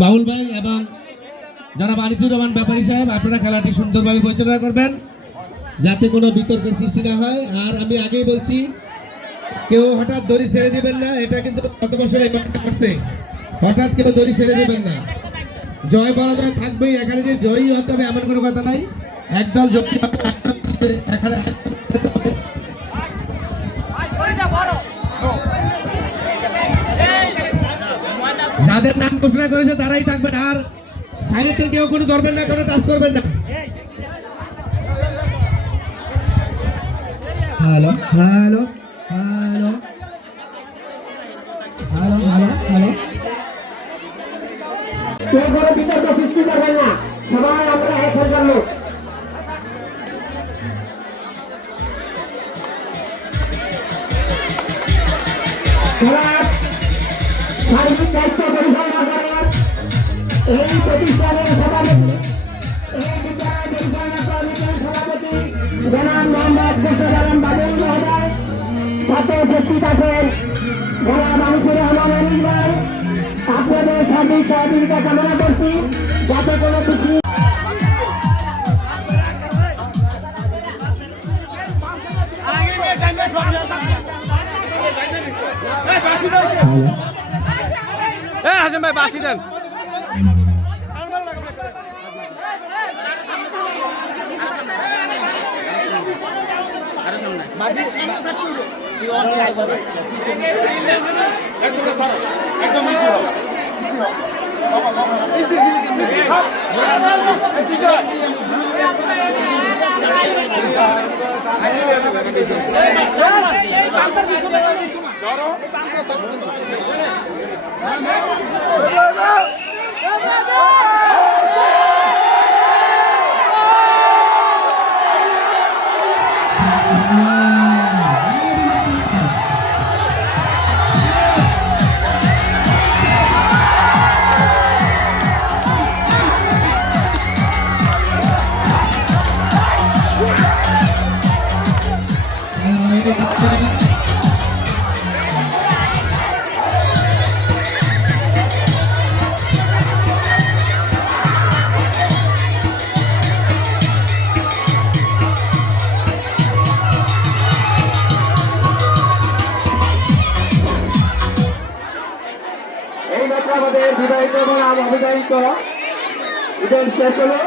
বাউল ভাই এবং যারা বাণিজ্যুর রহমান ব্যাপারী সাহেব, আপনারা খেলাটি সুন্দরভাবে পরিচালনা করবেন যাতে কোনো বিতর্কের সৃষ্টি না হয়। আর আমি আগেই বলছি, কেউ হঠাৎ দড়ি ছেড়ে দিবেন না, এটা কিন্তু গত বছর করছে, হঠাৎ কেউ দড়ি ছেড়ে দিবেন না। জয় পরাজয় থাকবেই, এখানে যে জয়ী হতে হবে এমন কোনো কথা নাই। একদল যোগ্য যাদের নাম ঘোষণা করেছে তারাই থাকবেন, আর সাইডের কেউ কোনো ধরবেন না, কোনো টাচ করবেন না। Hello hello hello hello hello hello, কেউ কোনো বিতর্ক সৃষ্টি করবেন না, সবাই আমরা এক হয়ে গেল। সার্বিক দায়িত্ব পরিচালনা করার এই প্রতিষ্ঠানের সভাপতি, এই বিদ্যালয় পরিচালনা কমিটির সভাপতি জনাব মোহাম্মদ মোর্শেদ আলম বাবুল মহোদয়, সাথে উপস্থিত আছেন জনাব মানিকুর রহমান আনিস ভাই। আপনাদের সার্বিক সহযোগিতা কামনা করছি যাতে কোনো কিছু হাসেম ভাই বাসি দেন। আমাদের বিবাহিত এবং অবিবাহিত ঈদের শেষ হলো।